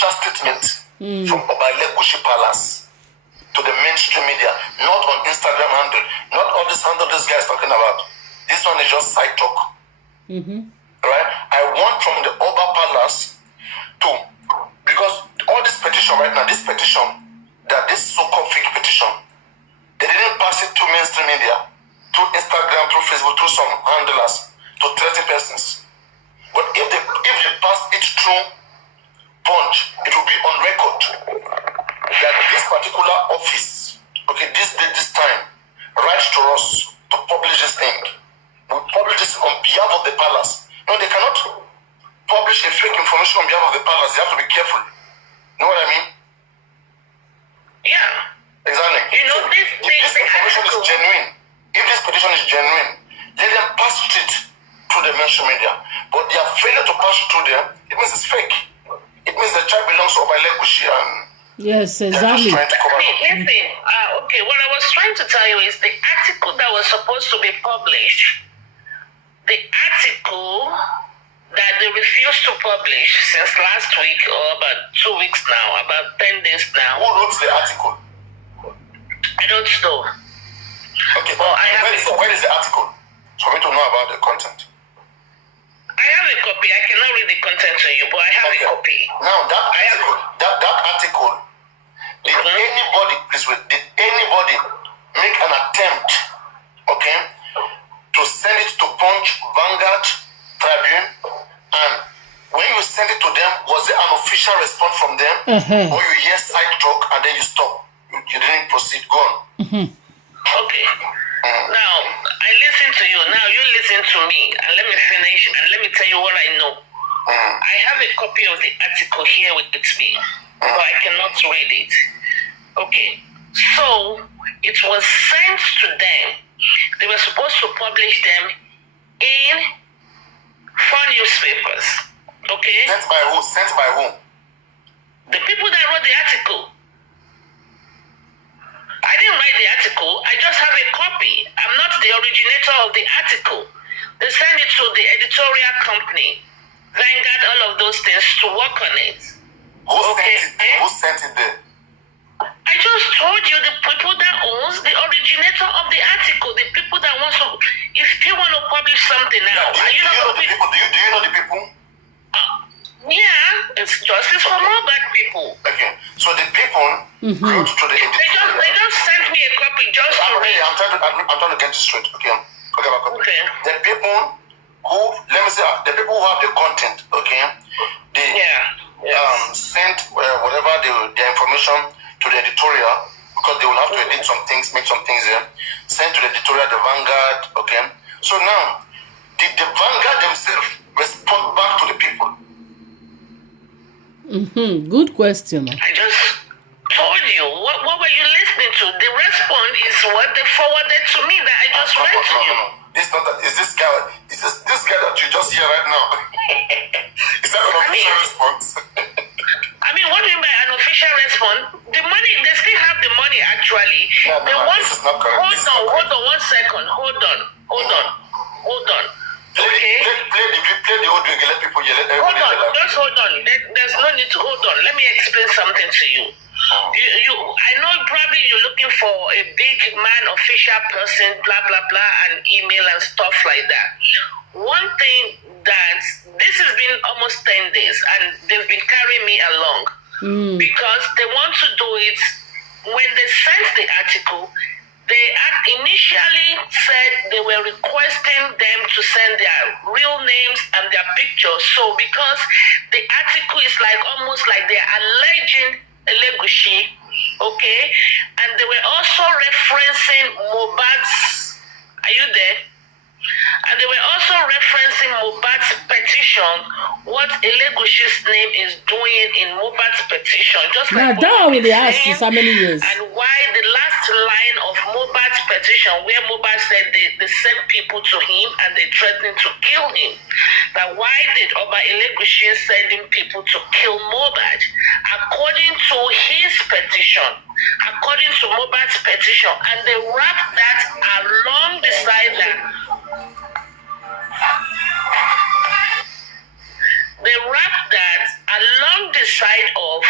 official statement from Oba Elegushi Palace to the mainstream media, not on Instagram handle, not all this handle this guy is talking about. This one is just side talk. Right? I want from the Oba Palace to, because all this petition right now, this petition, that this so-called fake petition, they didn't pass it to mainstream media, through Instagram, through Facebook, through some handlers, to 30 persons. But if they pass it through Punch, it will be on record that this particular office, okay, this time, writes to us to publish this thing. We publish this on behalf of the palace. No, they cannot publish a fake information on behalf of the palace. They have to be careful. You know what I mean? Yeah. Exactly. You know, if this information is genuine, if this petition is genuine, let them pass it through the mainstream media. But they are failure to pass it through there, it means it's fake. It means the child belongs to Oba Elegushi and yes, exactly. Okay, what I was trying to tell you is the article that was supposed to be published, the article that they refused to publish since last week, or about 2 weeks now, about 10 days now. Who wrote the article? I don't know. Okay, but where is the article? For me to know about the content. I have a copy. I cannot read the content to you, but I have a copy. Now that article, did anybody make an attempt, okay, to send it to Punch, Vanguard, Tribune, and when you send it to them, was there an official response from them, or you hear side talk and then you stop? You didn't proceed. Go on. Okay. Now, I listen to you. Now, you listen to me. And let me finish. And let me tell you what I know. I have a copy of the article here with me. But I cannot read it. Okay. So, it was sent to them. They were supposed to publish them in 4 newspapers. Okay? Sent by who? Sent by whom? The people that wrote the article. I didn't write the article. I just have a copy. I'm not the originator of the article. They sent it to the editorial company, Vanguard, all of those things, to work on it. Who sent it there? I just told you the people that owns the originator of the article, the people that wants to. If you want to publish something now, do you know the people? Do you know the people? Yeah, it's justice for MOHBAD people. Okay, so the people wrote to the editorial. They just sent me a copy just to read. I'm trying to get it straight. Okay. Okay. The people who, let me say, the people who have the content. Okay. They sent whatever their information to the editorial, because they will have to edit some things, make some things there. Sent to the editorial, the Vanguard. Okay. So now, did the Vanguard themselves respond back to the people? Good question. I just told you. What were you listening to? The response is what they forwarded to me that I just read to you. No. Is this guy that you just hear right now? Is that an official response? I mean, what do you mean by an official response? The money, they still have the money actually. This is not correct. Hold on 1 second. Hold on. Okay. Play the audio. Let people hear. Just hold on. There's no need to hold on. Let me explain something to you. I know probably you're looking for a big man, official person, blah blah blah, and email and stuff like that. One thing that this has been almost 10 days, and they've been carrying me along because they want to do it. When they sent the article, they initially said they were requesting them to send their real names and their pictures. So because the article is like almost like they're alleging Elegushi, okay? And they were also referencing MOHBAD's, are you there? And they were also referencing MOHBAD's petition, what Elegushi's name is doing in MOHBAD's petition. Just now, like that will ask you how many years. And why the last line of MOHBAD's petition, where MOHBAD said they sent people to him and they threatened to kill him. That why did Oba Elegushi sending people to kill MOHBAD? According to his petition, according to MOHBAD's petition, and they wrapped that along beside that. They wrapped that along the side of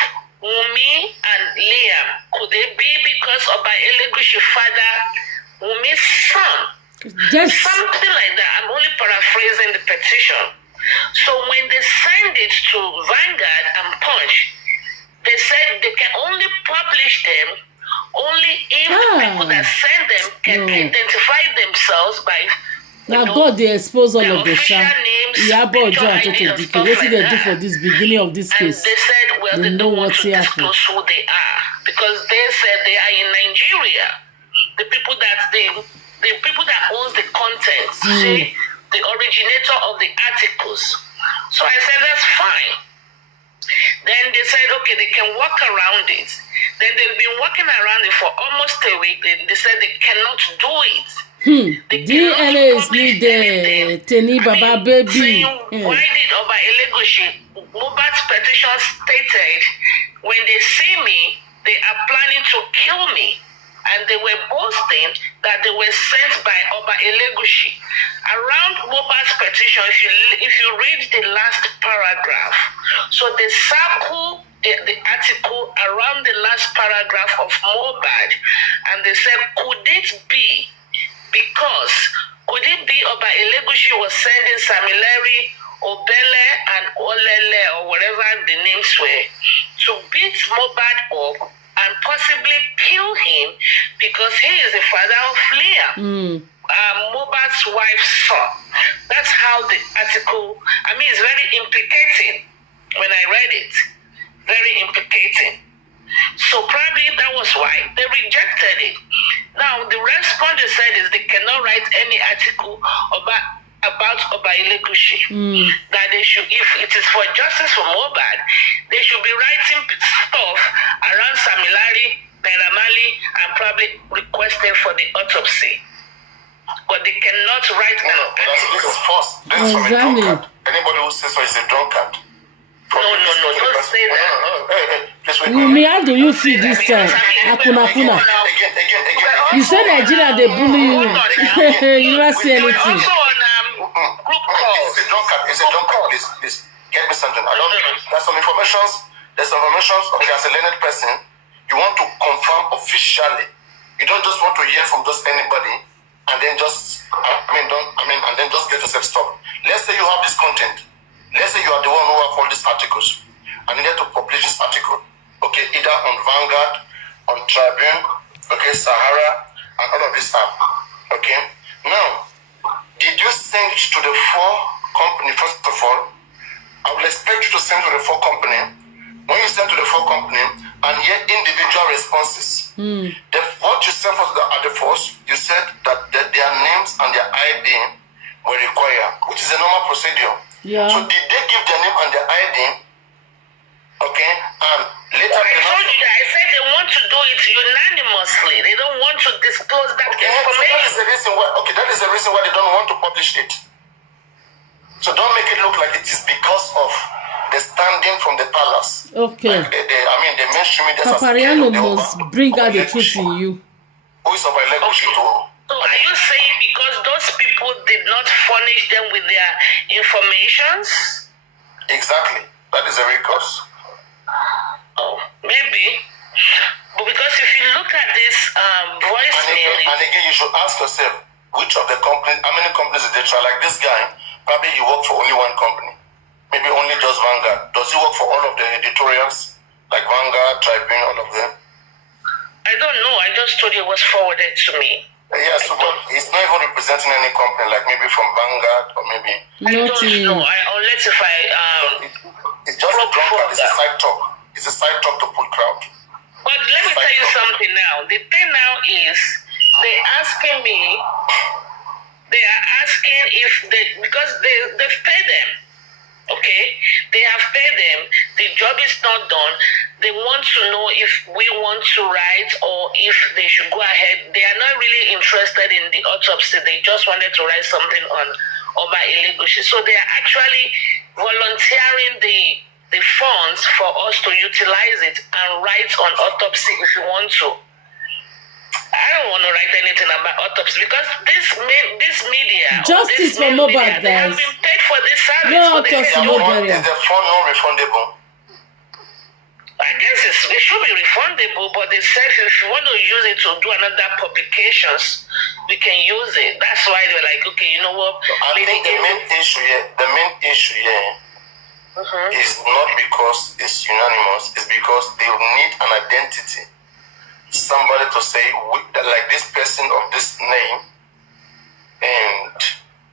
Now God they expose all of the official sham. names, Yabo picture Ojo and ID Toto and Dike. stuff What like did they do that. for this beginning of this And case? they said, well, They they know don't want what to happened. disclose who they are because they said they are in Nigeria. The people that owns the content, say the originator of the articles. So I said that's fine. Then they said, okay, they can work around it. Then they've been working around it for almost a week. They said they cannot do it. DNA is needed. Teni Baba baby. Saying, why did Oba Elegushi, MOHBAD's petition stated, when they see me, they are planning to kill me. And they were boasting that they were sent by Oba Elegushi. Around MOHBAD's petition, if you read the last paragraph, so they circle the article around the last paragraph of MOHBAD, and they said, could it be Oba Elegushi was sending Samileri, Obele, and Olele, or whatever the names were, to beat MOHBAD up and possibly kill him because he is the father of Liam, MOHBAD's wife's son. That's how the article, it's very implicating when I read it. Very implicating. So probably that was why they rejected it. Now, the response they said is they cannot write any article about Oba Elegushi. That they should, if it is for justice for MOHBAD, they should be writing stuff around Samilari, Nairamali, and probably requesting for the autopsy. But they cannot write an article. This is false. This is from a drunkard. Anybody who says so is a drunkard. No, don't say that. Wummi, how do you feel this time? Akuna. Again. You say Nigeria, they bully you. You don't see anything. Also on group calls. It's a drunkard. Please. Get me something. There's some information. Okay, as a learned person, you want to confirm officially. You don't just want to hear from just anybody and then just, and then just get yourself stopped. Let's say you have this content. Let's say you are the one who have all these articles and you need to publish this article, okay, either on Vanguard, on Tribune, okay, Sahara, and all of this app, okay. Now, did you send it to the 4 company? First of all, I will expect you to send to the 4 company. When you send to the 4 company and get individual responses, what you sent for the first, you said that their names and their ID were required, which is a normal procedure. Yeah. So did they give their name and their ID? Okay, and later I said they want to do it unanimously. They don't want to disclose that information. So that is the reason why they don't want to publish it. So don't make it look like it is because of the standing from the palace. Okay. Like the mainstream media. Papariano must bring out the truth in you. Who is Oba Elegushi to? So are you saying because those people did not furnish them with their informations? Exactly. That is a recourse. Oh, maybe. But because if you look at this voicemail... And again, you should ask yourself, which of the companies, how many companies did they try? Like this guy, probably he worked for only one company. Maybe only just Vanguard. Does he work for all of the editorials? Like Vanguard, Tribune, all of them? I don't know. I just told you it was forwarded to me. Yeah, so but he's not even representing any company, like maybe from Vanguard or maybe. I don't know. Unless if I it's just a drunkard. It's a side talk. It's a side talk to pull crowd. But let me tell you something now. The thing now is they are asking if because they've paid them. Okay, they have paid them. The job is not done. They want to know if we want to write or if they should go ahead. They are not really interested in the autopsy. They just wanted to write something on Oba Elegushi. So they are actually volunteering the funds for us to utilize it and write on autopsy if you want to. I don't want to write anything about autopsy because this media, justice for MOHBAD, they have been paid for this service. No autopsy, no burial. Is the fund non-refundable? I guess it should be refundable, but they said if you want to use it to do another publications, we can use it. That's why they were like, okay, you know what? I think the main issue here is not because it's unanimous. It's because they need an identity. Somebody to say, like this person of this name, and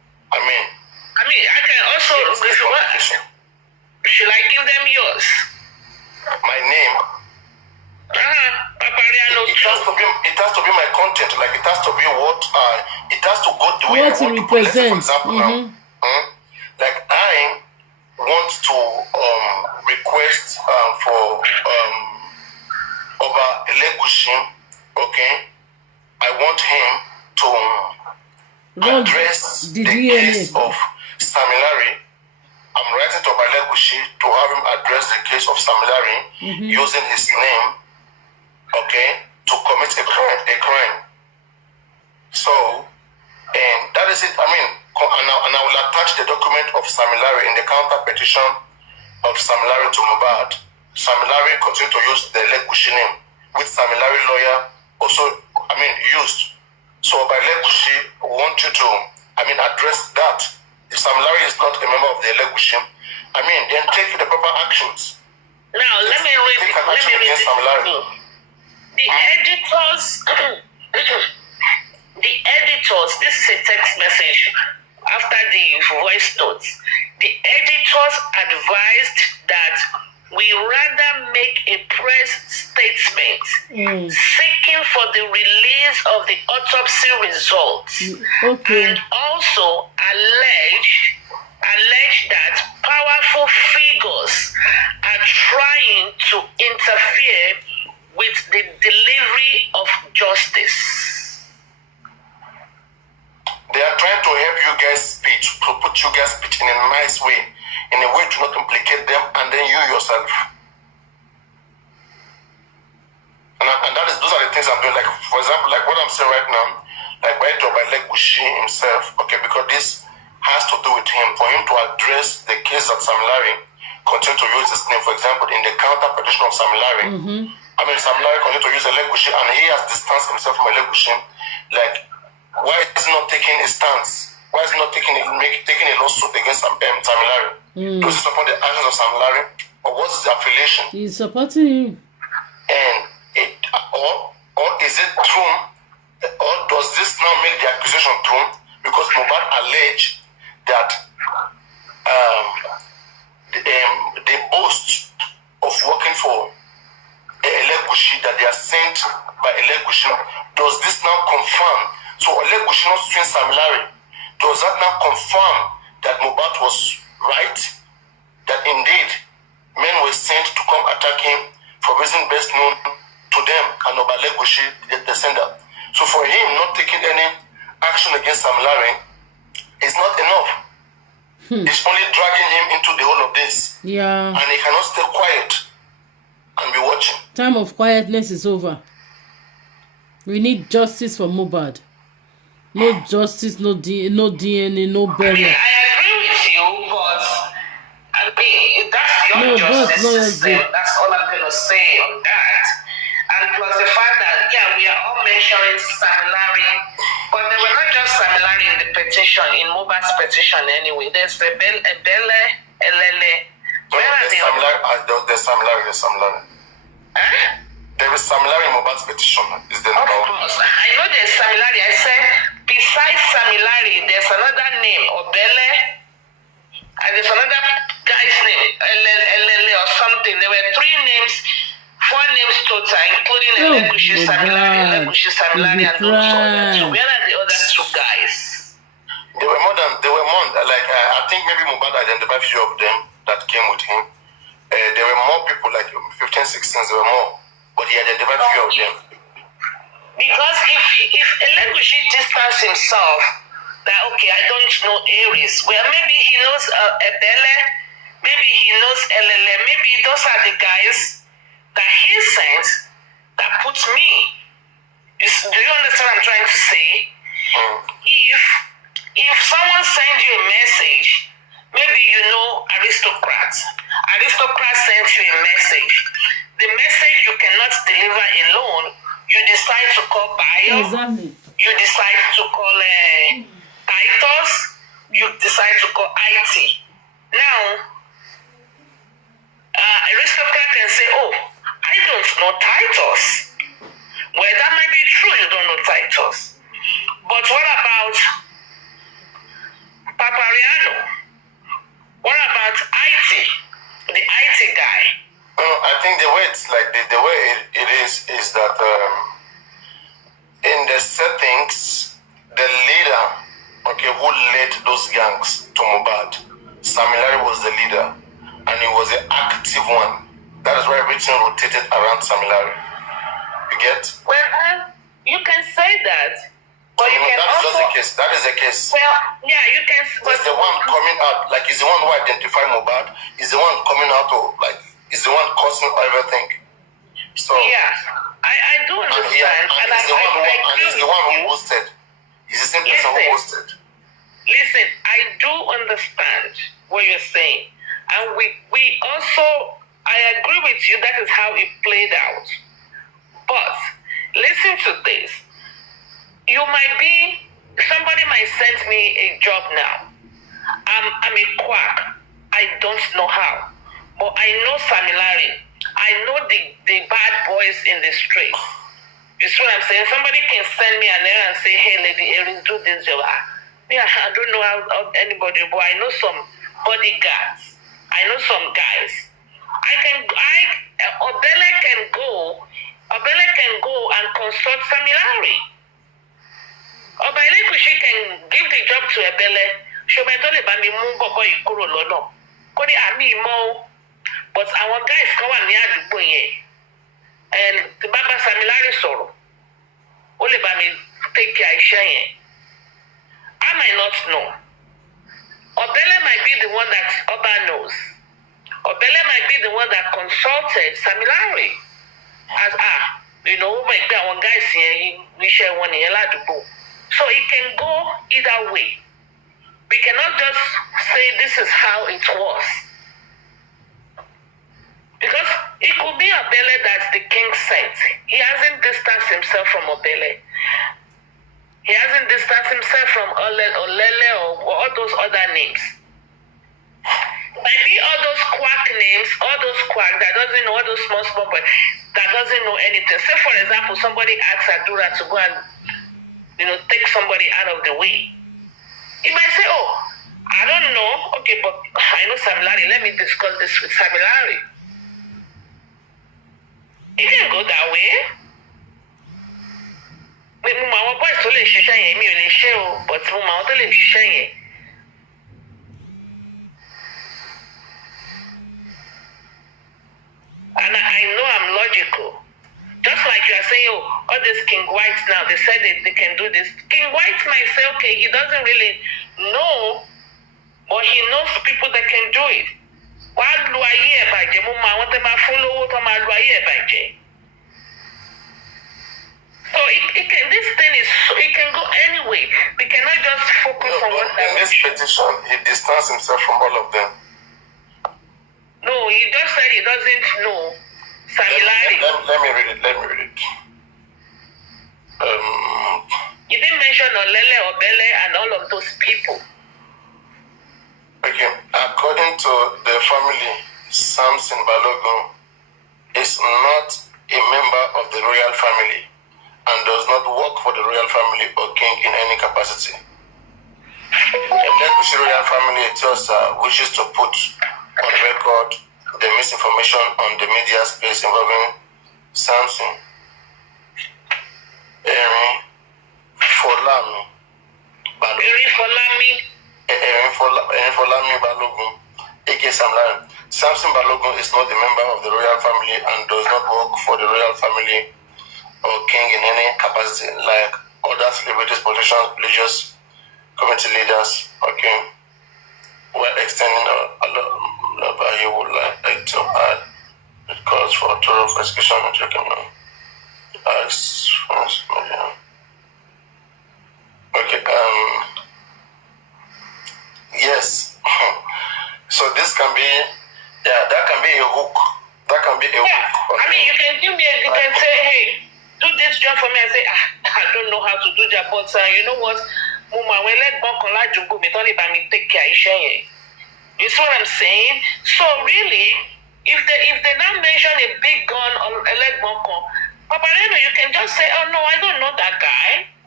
I mean, I can also. Should I give them yours? My name. It has to be my content. Like it has to be what it has to go the way what I want to represent. For example, now, like I want to request for Oba Elegushi. Okay, I want him to address the case of Samilari. I'm writing to Oba Elegushi to have him address the case of Samilari using his name, okay, to commit a crime. So, and that is it. I mean, and I will attach the document of Samilari in the counter petition of Samilari to MOHBAD. Samilari continue to use the Elegushi name, with Samilari lawyer also, used. So Oba Elegushi want you to, address that. If Samilari is not a member of the Elegushi, then take the proper actions. Now, let me read it. The editors, this is a text message after the voice notes. The editors advised that we rather make a press statement seeking for the release of the autopsy results and also allege that powerful figures are trying to interfere with the delivery of justice. They are trying to help you guys speech, to put you guys speech in a nice way, in a way to not implicate them and then you yourself. And those are the things I'm doing. Like, for example, like what I'm saying right now, like right to Oba Elegushi himself, okay, because this has to do with him, for him to address the case that Samilari continue to use his name, for example, in the counter petition of Samilari. Samilari continue to use Elegushi and he has distanced himself from Elegushi. Like, why is he not taking a stance? Why is he not taking a lawsuit against Samilari? Does he support the actions of Samilari? Or what's his affiliation? He's supporting him. And or is it true? Or does this now make the accusation true? Because MOHBAD alleged that they boast of working for Elegushi, that they are sent by Elegushi. Does this now confirm? So Elegushi not suing Samilari. Does that now confirm that MOHBAD was right? That indeed men were sent to come attack him for reason best known to them and Oba Elegushi, the sender. So for him not taking any action against Samilari is not enough. It's only dragging him into the whole of this. Yeah. And he cannot stay quiet and be watching. Time of quietness is over. We need justice for MOHBAD. No justice, no DNA, no burial. I agree with you, but that's your justice system. That's all I'm going to say on that. And plus the fact that, we are all mentioning Samilari, but they were not just Samilari in the petition, in MOHBAD's petition anyway. There's the Ebele, Elele. Where are they? There's Samilari. Huh? There is Samilari in MOHBAD's petition. Is there Of course. I know there's Samilari. I said, besides Samilari, there's another name, Obele, and there's another guy's name, Elele or something. There were 4 names total, including Elegushi, Samilari, and those others. So where are the other 2 guys? There were more. Like I think maybe MOHBAD identified a few of them that came with him. There were more people, like 15, 16. There were more, but he identified a few of them. Because if Elegushi distanced himself, that okay, I don't know Aries. Well, maybe he knows Ebele, maybe he knows Elele, maybe those are the guys that he sent that puts me. Do you understand what I'm trying to say? If someone sends you a message, maybe you know aristocrats. Aristocrats sent you a message. The message you cannot deliver alone. You decide to call Bayo. Exactly. You decide to call Titus. You decide to call IT. Now, aristocrat can say, "Oh, I don't know Titus." Well, that might be true. You don't know Titus. But what about Papariano. What about IT? The IT guy. No, I think the way it's like the way it is that in the settings, the leader, okay, who led those gangs to MOHBAD, Samilari was the leader, and he was the active one. That is why everything rotated around Samilari. You get? Well, you can say that, but you can that is also... just the case. That is the case. Well, yeah, you can... He's the one coming out, like he's the one who identified MOHBAD. He's the one coming out to, like, he's the one causing everything. So... Yeah, I do understand. And he's the one who hosted. He's the same person who hosted. Listen, I do understand what you're saying. And we also... I agree with you, that is how it played out. But, listen to this. You might be... Somebody might send me a job now. I'm a quack. I don't know how. But I know Samilari. I know the bad boys in the street. You see what I'm saying? Somebody can send me an error and say, hey, Lady Erin, do this job. Yeah, I don't know how anybody, but I know some bodyguards. I know some guys. Obele can go and consult Samilari. Ọba Elegushi can give the job to Ebele. Ṣòmẹ́tọ́ lè bá mi mú bọ̀bọ̀ yìí kúrò lọ́nà. Kó ní àmì ìmọ̀. But our guys kan wà ní àdúgbò yẹn. And tí bá bá Samilari sọ̀rọ̀, ó lè bá mi take care iṣẹ́ yẹn. I might not know. Obele might be the one that Oba knows. Obele might be the one that consulted Samilari. As might be our guys here, we share one in ládùúgbò. So it can go either way. We cannot just say this is how it was. Because it could be Obele that's the king sent. He hasn't distanced himself from Obele. He hasn't distanced himself from Olele or all those other names. Might be all those quack names, all those quack that doesn't know, all those small boys that doesn't know anything. Say for example, somebody asks Adura to go and take somebody out of the way. He might say, oh, I don't know. Okay, but I know Samilari. Let me discuss this with Samilari. It can go that way. Mo boys tó lè ṣiṣẹ́ yẹn, mi ò lè ṣe o, but mo mọ àwọn tó lè ṣiṣẹ́ yẹn. And I know I'm logical. Just like you are saying, oh, all these King Whites now, they said they can do this. King White might say, okay, he doesn't really know, but he knows people that can do it. Why do I hear about you? Mama, I want to follow what I'm hear about you. So it can go anyway. We cannot just focus on what in this petition, he distanced himself from all of them. No, he just said he doesn't know Samilari. Let me read it. He didn't mention Olele, Obele, and all of those people. Okay, according to the family, Samson Balogun is not a member of the royal family and does not work for the royal family or king in any capacity. The Elegushi royal family just wishes to put on record the misinformation on the media space involving Samson Folami Balogun, aka Samilari. Samson Balogun is not a member of the royal family and does not work for the royal family or king in any capacity like other celebrities, politicians, religious community leaders. Okay. While extending he would like to add it calls for thorough investigation into the criminal acts. Okay, yes. So this can be, that can be a hook. That can be a hook. Okay. I mean, you can say, hey, do this job for me. I say, I don't know how to do that, but you know what? Take care. You see what I'm saying? So really, if they now mention a big gun on Elegbonko, Papa Reno, you can just say, oh no, I don't know that guy.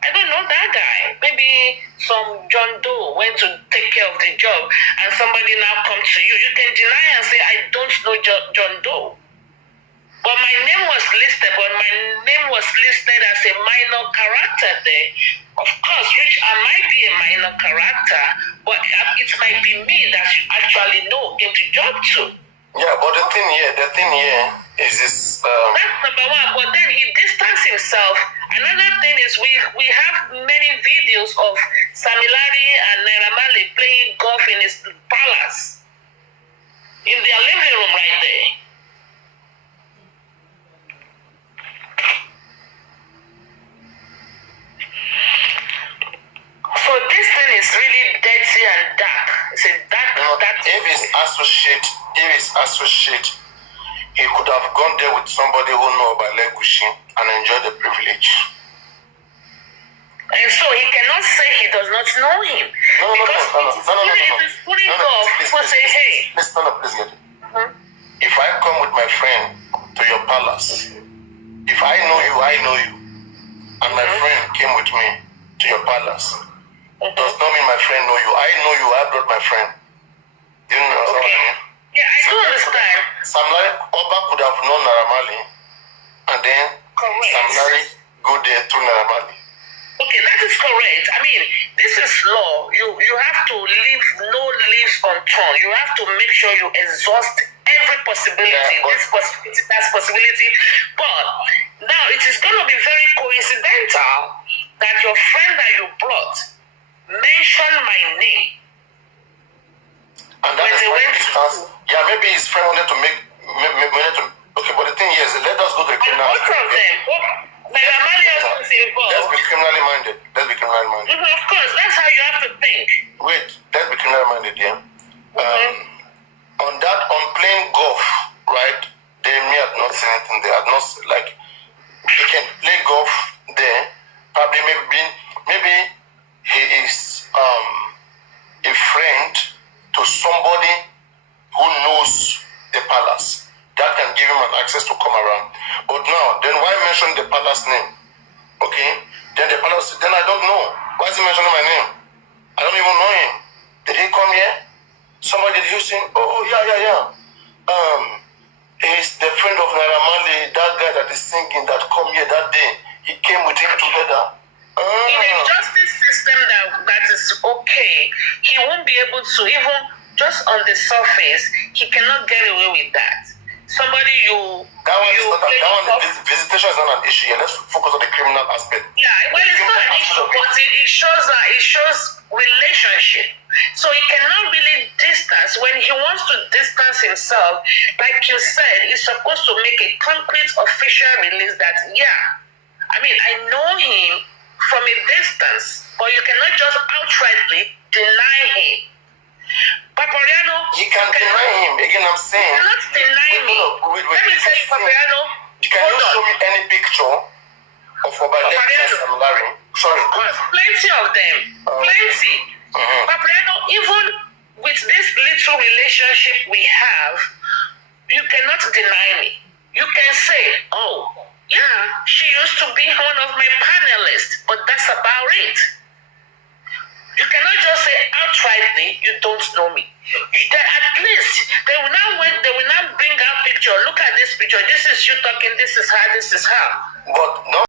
I don't know that guy. Maybe some John Doe went to take care of the job and somebody now comes to you. You can deny and say, I don't know John Doe. But my name was listed, as a minor character there. Of course, Rich, I might be a minor character, but it might be me that you actually know, gave the job to. Yeah, but the thing here is this. That's number one. But then he distanced himself. Another thing is we have many videos of Samilari and Naira Marley playing golf in his palace, in their living room right there. So this thing is really dirty and dark. It's a dark. If his associate, he could have gone there with somebody who know about Elegushi and enjoy the privilege. And so he cannot say he does not know him. No. It is putting off. People say, hey. Please get it. If I come with my friend to your palace, if I know you, and my friend came with me to your palace, does not mean my friend know you. I know you, I brought my friend. Do you know what I mean? Yeah, I do understand. Samlari Oba could have known Naira Marley, and then Samlari go there to Naira Marley. Okay, that is correct. I mean, this is law. You have to leave no leaves unturned. You have to make sure you exhaust every possibility. This possibility, that possibility. But now it is going to be very coincidental that your friend that you brought mentioned my name. And that is why maybe his friend wanted to make. Okay, but the thing is, let us go to the criminal. Both of them. Let's be criminally minded. Of course, that's how you have to think. Wait, let's be criminally minded, yeah. On playing golf, right? They may have not seen anything. They have not they can play golf there. Probably maybe he is a friend to somebody who knows the palace that can give him an access to come around. But now, then why mention the palace name? Okay, then the palace. Then I don't know. Why is he mentioning my name? I don't even know him. Did he come here? Somebody did you see him? Oh yeah. He's the friend of Naira Marley, that guy that is singing that come here that day. He came with him together. In a justice system that is okay, he won't be able to, even just on the surface, he cannot get away with that. Somebody visitation is not an issue here. Let's focus on the criminal aspect. Yeah, well, it's not an issue, but it shows relationship. So he cannot really distance. When he wants to distance himself, like you said, he's supposed to make a concrete official release that, I know him from a distance, but you cannot just outrightly deny him. Papariano, you can deny him. Again, I'm saying. You cannot deny me. Let me tell you, Papariano. Can you show me any picture of Obaleki and Samilari? Sorry. Of course, plenty of them. Plenty. Papariano, even with this little relationship we have, you cannot deny me. You can say, she used to be one of my panelists, but that's about it. You cannot just say outrightly, you don't know me. At least they will now bring out picture. Look at this picture. This is you talking. This is her. This is her. But no.